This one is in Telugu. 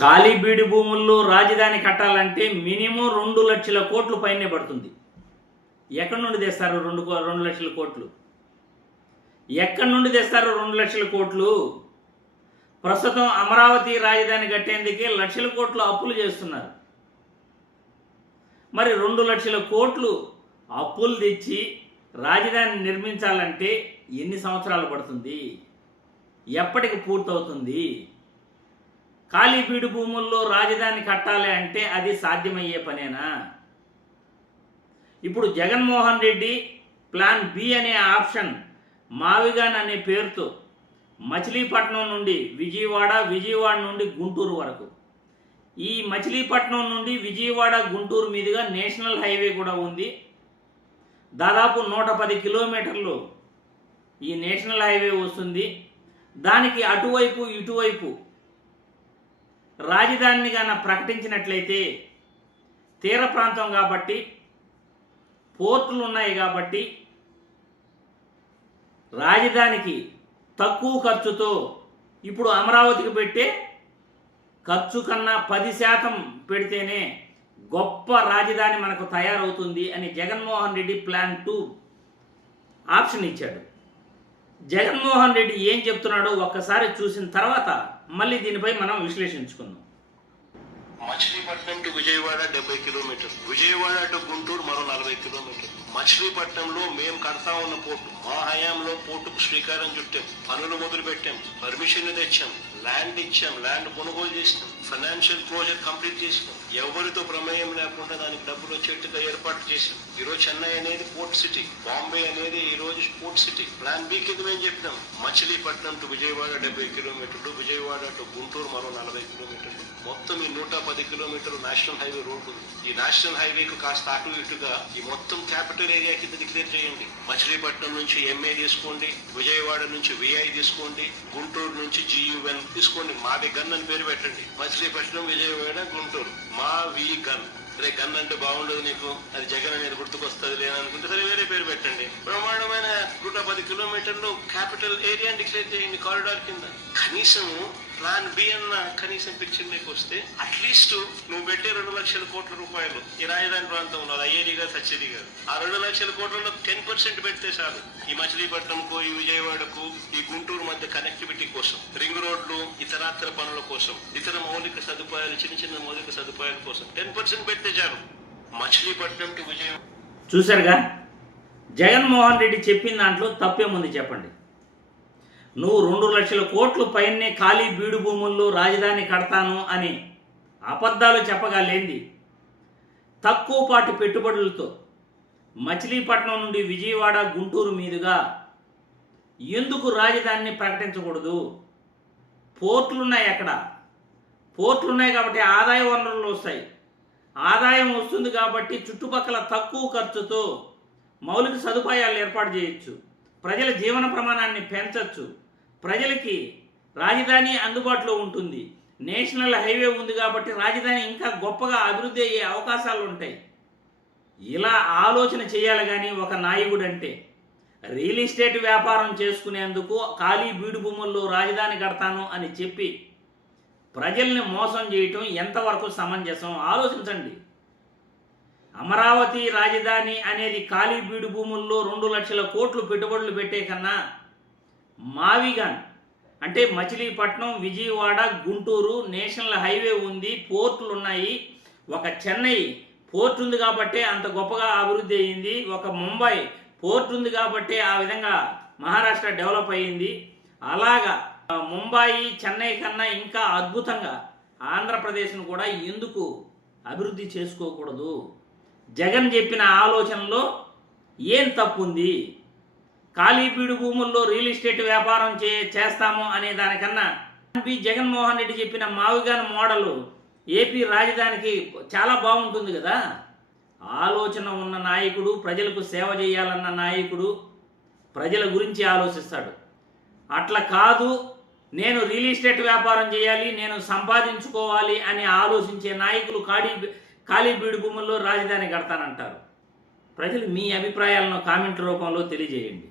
ఖాళీ బీడు భూముల్లో రాజధాని కట్టాలంటే మినిమం 2 లక్షల కోట్లు పైనే పడుతుంది. ఎక్కడి నుండి తెస్తారు 2 లక్షల కోట్లు? ఎక్కడి నుండి తెస్తారు 2 లక్షల కోట్లు? ప్రస్తుతం అమరావతి రాజధాని కట్టేందుకే లక్షల కోట్లు అప్పులు చేస్తున్నారు. మరి 2 లక్షల కోట్లు అప్పులు తెచ్చి రాజధాని నిర్మించాలంటే ఎన్ని సంవత్సరాలు పడుతుంది? ఎప్పటికి పూర్తవుతుంది? ఖాళీ బీడు భూముల్లో రాజధాని కట్టాలి అంటే అది సాధ్యమయ్యే పనేనా? ఇప్పుడు జగన్మోహన్ రెడ్డి ప్లాన్ బి అనే ఆప్షన్ మావిగాన్ అనే పేరుతో మచిలీపట్నం నుండి విజయవాడ నుండి గుంటూరు వరకు, ఈ మచిలీపట్నం నుండి విజయవాడ గుంటూరు మీదుగా నేషనల్ హైవే కూడా ఉంది. దాదాపు 110 కిలోమీటర్లు ఈ నేషనల్ హైవే వస్తుంది. దానికి అటువైపు ఇటువైపు రాజధానిని గాన ప్రకటించినట్లయితే తీర ప్రాంతం కాబట్టి, పోర్టులు ఉన్నాయి కాబట్టి రాజధానికి తక్కువ ఖర్చుతో, ఇప్పుడు అమరావతికి పెట్టే ఖర్చు కన్నా 10% పెడితేనే గొప్ప రాజధాని మనకు తయారవుతుంది అని జగన్మోహన్ రెడ్డి ప్లాన్ 2 ఆప్షన్ ఇచ్చాడు. జగన్మోహన్ రెడ్డి ఏం చెప్తున్నాడో ఒక్కసారి చూసిన తర్వాత మళ్ళీ దీనిపై మనం విశ్లేషించుకుందాం. Machilipatnam to Vijayawada 70 kilometre, Vijayawada to Guntur మరో 40 కిలోమీటర్. మచిలీపట్నంలో మేము కడతా ఉన్న పోర్టు, మా హయాంలో పోర్టుకు శ్రీకారం చుట్టాం, పనులు మొదలు పెట్టాం, పర్మిషన్లు తెచ్చాం, ల్యాండ్ ఇచ్చాం, ల్యాండ్ కొనుగోలు చేసినాం, ఫైనాన్షియల్ క్లోజర్ కంప్లీట్ చేసినాం, ఎవరితో ప్రమేయం లేకుండా దానికి డబ్బులు వచ్చేట్టుగా ఏర్పాటు చేసాం. ఈరోజు చెన్నై అనేది పోర్ట్ సిటీ, బాంబే అనేది ఈ రోజు పోర్ట్ సిటీ. ప్లాన్ బి కింద మేము చెప్పినాం మచిలీపట్నం టు విజయవాడ 70 కిలోమీటర్లు, విజయవాడ టు గుంటూరు మరో 40 కిలోమీటర్లు. మొత్తం ఈ 110 కిలోమీటర్లు నేషనల్ హైవే రోడ్డు ఉంది. ఈ నేషనల్ హైవేకు కాస్త అటు ఇటుగా ఈ మొత్తం క్యాపిటల్ ఏరియా కింద డిక్లేర్ చేయండి. మచిలీపట్నం నుంచి ఎంఏ తీసుకోండి, విజయవాడ నుంచి విఐ తీసుకోండి, గుంటూరు నుంచి జియుఎన్ తీసుకోండి. మాది గన్ అని పేరు పెట్టండి. మచిలీపట్నం, విజయవాడ, గుంటూరు, మా వి గన్. రే గన్ అంటే బాగుండదు నీకు, అది జగన్ అనేది గుర్తుకొస్తుంది లేననుకుంటే సరే వేరే పేరు పెట్టండి. బ్రహ్మాండమైన 110 కిలోమీటర్లు క్యాపిటల్ ఏరియా డిక్లేర్ చేయండి కారిడార్ కింద. కనీసం ప్లాన్ బి అన్న కనీసం పిక్చర్ మీకు వస్తే అట్లీస్ట్ నువ్వు పెట్టే 2 లక్షల కోట్ల రూపాయలు ఈ రాజధాని ప్రాంతంలో అయ్యేది కాదు, సచ్చేది కాదు. ఆ 2 లక్షల కోట్లలో 10% పెడితే చాలు. ఈ మచిలీపట్నంకు, ఈ విజయవాడకు, ఈ గుంటూరు మధ్య కనెక్టివిటీ కోసం, రింగ్ రోడ్లు, ఇతరాత్ర పనుల కోసం, ఇతర మౌలిక సదుపాయాలు, చిన్న మౌలిక సదుపాయాల కోసం 10% పెడితే చాలు. మచిలీపట్నం టు విజయవాడ. చూశారుగా, జగన్మోహన్ రెడ్డి చెప్పిన దాంట్లో తప్పేముంది చెప్పండి? నువ్వు 2 లక్షల కోట్ల పైనే ఖాళీ బీడు భూముల్లో రాజధాని కడతాను అని అబద్ధాలు చెప్పగలేంది. తక్కువపాటి పెట్టుబడులతో మచిలీపట్నం నుండి విజయవాడ, గుంటూరు మీదుగా ఎందుకు రాజధానిని ప్రకటించకూడదు? పోర్టులున్నాయి, అక్కడ పోర్టులున్నాయి కాబట్టి ఆదాయ వనరులు వస్తాయి. ఆదాయం వస్తుంది కాబట్టి చుట్టుపక్కల తక్కువ ఖర్చుతో మౌలిక సదుపాయాలు ఏర్పాటు చేయొచ్చు, ప్రజల జీవన ప్రమాణాన్ని పెంచవచ్చు, ప్రజలకి రాజధాని అందుబాటులో ఉంటుంది. నేషనల్ హైవే ఉంది కాబట్టి రాజధాని ఇంకా గొప్పగా అభివృద్ధి అయ్యే అవకాశాలు ఉంటాయి. ఇలా ఆలోచన చేయాలి. కానీ ఒక నాయకుడు అంటే రియల్ ఎస్టేట్ వ్యాపారం చేసుకునేందుకు ఖాళీ బీడు భూముల్లో రాజధాని కడతాను అని చెప్పి ప్రజల్ని మోసం చేయటం ఎంతవరకు సమంజసం? ఆలోచించండి. అమరావతి రాజధాని అనేది ఖాళీ బీడు భూముల్లో 2 లక్షల కోట్లు పెట్టుబడులు పెట్టే కన్నా మావిగాన్ అంటే మచిలీపట్నం, విజయవాడ, గుంటూరు నేషనల్ హైవే ఉంది, పోర్టులు ఉన్నాయి. ఒక చెన్నై పోర్ట్ ఉంది కాబట్టి అంత గొప్పగా అభివృద్ధి అయ్యింది. ఒక ముంబై పోర్ట్ ఉంది కాబట్టి ఆ విధంగా మహారాష్ట్ర డెవలప్ అయ్యింది. అలాగా ముంబాయి, చెన్నై కన్నా ఇంకా అద్భుతంగా ఆంధ్రప్రదేశ్ను కూడా ఎందుకు అభివృద్ధి చేసుకోకూడదు? జగన్ చెప్పిన ఆలోచనలో ఏం తప్పుంది? ఖాళీ బీడు భూముల్లో రియల్ ఎస్టేట్ వ్యాపారం చేస్తాము అనే దానికన్నా జగన్మోహన్ రెడ్డి చెప్పిన మావిగాన్ మోడల్ ఏపీ రాజధానికి చాలా బాగుంటుంది కదా. ఆలోచన ఉన్న నాయకుడు, ప్రజలకు సేవ చేయాలన్న నాయకుడు ప్రజల గురించి ఆలోచిస్తాడు. అట్లా కాదు, నేను రియల్ ఎస్టేట్ వ్యాపారం చేయాలి, నేను సంపాదించుకోవాలి అని ఆలోచించే నాయకులు ఖాళీ బీడు భూముల్లో రాజధాని కడతానంటారు. ప్రజలు మీ అభిప్రాయాలను కామెంట్ రూపంలో తెలియజేయండి.